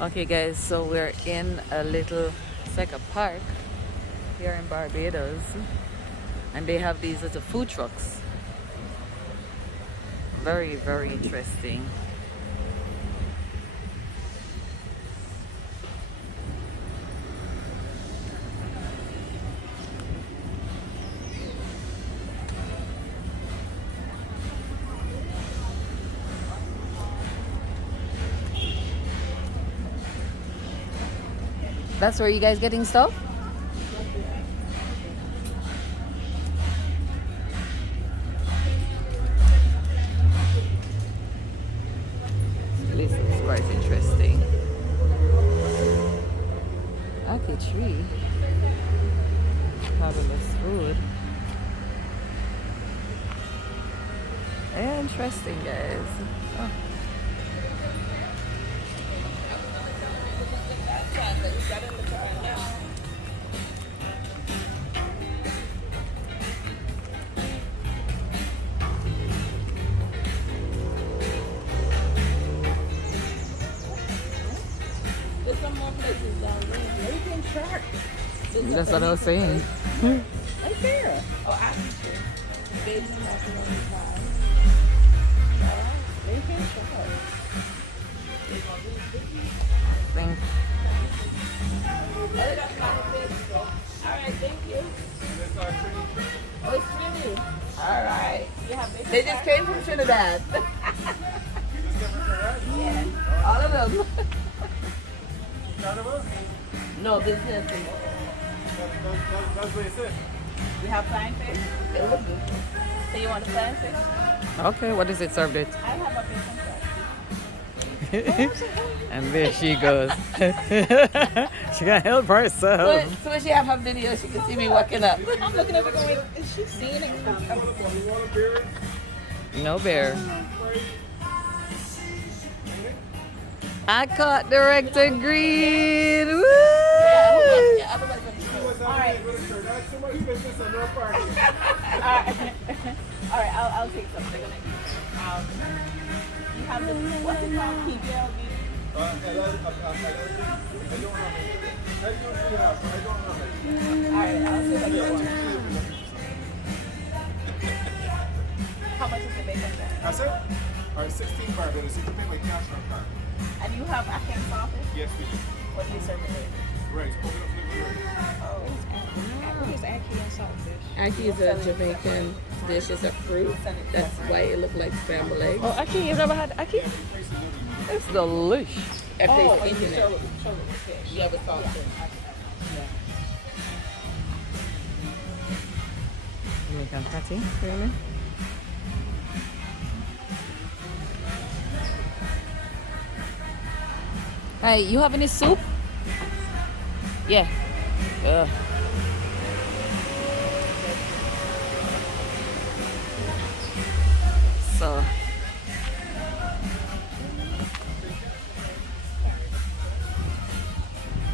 Okay, guys, so we're in a little, it's like a park here in Barbados, and they have these little food trucks. Very, very interesting. That's where you guys getting stuff? This is quite interesting. Okay, tree. Having this food. Interesting, guys. Oh. There's some more places down there. You can shark. That's what I was saying. Right there. Oh, I see. Baby macaroni pie. They can shark. Thank Oh, that's not a big one. All right, thank you. Oh, it's Trinity. All right. You have big They just came from Trinidad. Yeah. All of them. No, business. That's what he said. We have flying fish. It look good. So you want the flying fish? Okay, what is it served it? I have a fish and fry. And there she goes. She can't help herself. So when she have her video, she can see me walking up. I'm looking at her going, is she seeing it? You want a beer? No bear. I caught Director Green. Woo! Yeah, otherwise I'm All right. That's too much business and no parking. All right, I'll take something. You have the, what's it called? PBLB? I don't have it. All right, I'll take another one. How much is the bacon then? That's it? All right, 16 Barbados. You can pay with cash or card. And you have Akan sausage? Yes, we do. What do you serve it with? Right, open up the rice. What is ackee and saltfish? Ackee is a Jamaican dish. It's a fruit. That's why it look like scrambled eggs. Oh, ackee, you've never had ackee? It's delicious. If they Oh, season show it, it, show it. Okay. you have a saltfish. Jamaican patty, really? Hey, you have any soup? Yeah. So